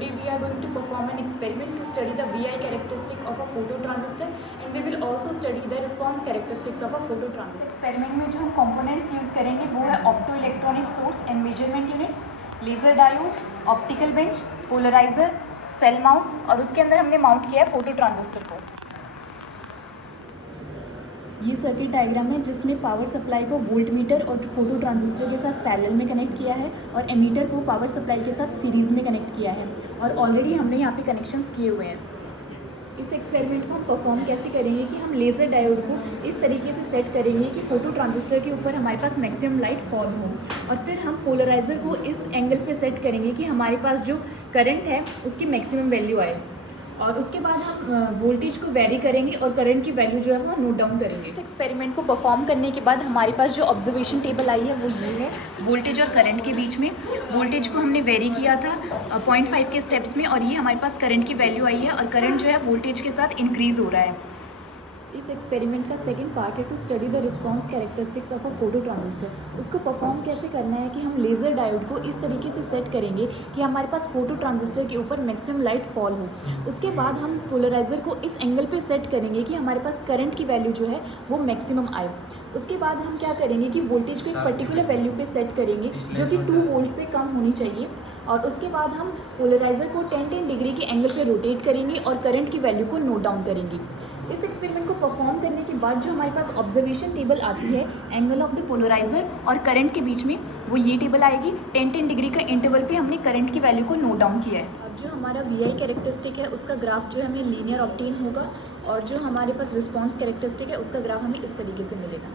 today we are going to perform an experiment to study the VI characteristic of a phototransistor and we will also study the response characteristics of a phototransistor. Experiment में जो हम components use करेंगे वो है optoelectronic source and measurement unit, laser diode, optical bench, polariser, cell mount और उसके अंदर हमने माउंट किया है फोटो ट्रांजिस्टर को। ये सर्किट डायग्राम है जिसमें पावर सप्लाई को वोल्ट मीटर और फोटो ट्रांजिस्टर के साथ पैरेलल में कनेक्ट किया है और एमीटर को पावर सप्लाई के साथ सीरीज़ में कनेक्ट किया है और ऑलरेडी हमने यहाँ पे कनेक्शंस किए हुए हैं। इस एक्सपेरिमेंट को हम परफॉर्म कैसे करेंगे कि हम लेज़र डायोड को इस तरीके से सेट करेंगे कि फोटो ट्रांजिस्टर के ऊपर हमारे पास मैक्सिमम लाइट फॉल हो और फिर हम पोलराइज़र को इस एंगल पे सेट करेंगे कि हमारे पास जो करंट है उसकी मैक्सिमम वैल्यू आए और उसके बाद हम वोल्टेज को वेरी करेंगे और करंट की वैल्यू जो है वो नोट डाउन करेंगे। इस एक्सपेरिमेंट को परफॉर्म करने के बाद हमारे पास जो ऑब्जर्वेशन टेबल आई है वो ये है। वोल्टेज और करंट के बीच में वोल्टेज को हमने वेरी किया था 0.5 के स्टेप्स में और ये हमारे पास करंट की वैल्यू आई है और करंट जो है वोल्टेज के साथ इंक्रीज़ हो रहा है। इस एक्सपेरिमेंट का सेकंड पार्ट है to study the response characteristics of a phototransistor. उसको परफॉर्म कैसे करना है कि हम लेज़र डायोड को इस तरीके से सेट करेंगे कि हमारे पास फोटो ट्रांजिस्टर के ऊपर मैक्सिमम लाइट फॉल हो। उसके बाद हम पोलराइज़र को इस एंगल पे सेट करेंगे कि हमारे पास करंट की वैल्यू जो है वो मैक्सिमम आए। उसके बाद हम क्या करेंगे कि वोल्टेज को एक पर्टिकुलर वैल्यू पे सेट करेंगे जो कि 2 वोल्ट से कम होनी चाहिए और उसके बाद हम पोलराइज़र को 10 डिग्री के एंगल पे रोटेट करेंगे और करंट की वैल्यू को नोट डाउन करेंगे। इस एक्सपेरिमेंट को परफॉर्म करने के बाद जो हमारे पास ऑब्जर्वेशन टेबल आती है एंगल ऑफ द पोलराइज़र और करंट के बीच में वो ये टेबल आएगी। 10 डिग्री का इंटरवल पे हमने करंट की वैल्यू को नोट डाउन किया है। अब जो हमारा VI कैरेक्टरिस्टिक है उसका ग्राफ जो है हमें लीनियर ऑब्टेन होगा और जो हमारे पास रिस्पॉन्स कैरेक्टरिस्टिक है उसका ग्राफ हमें इस तरीके से मिलेगा।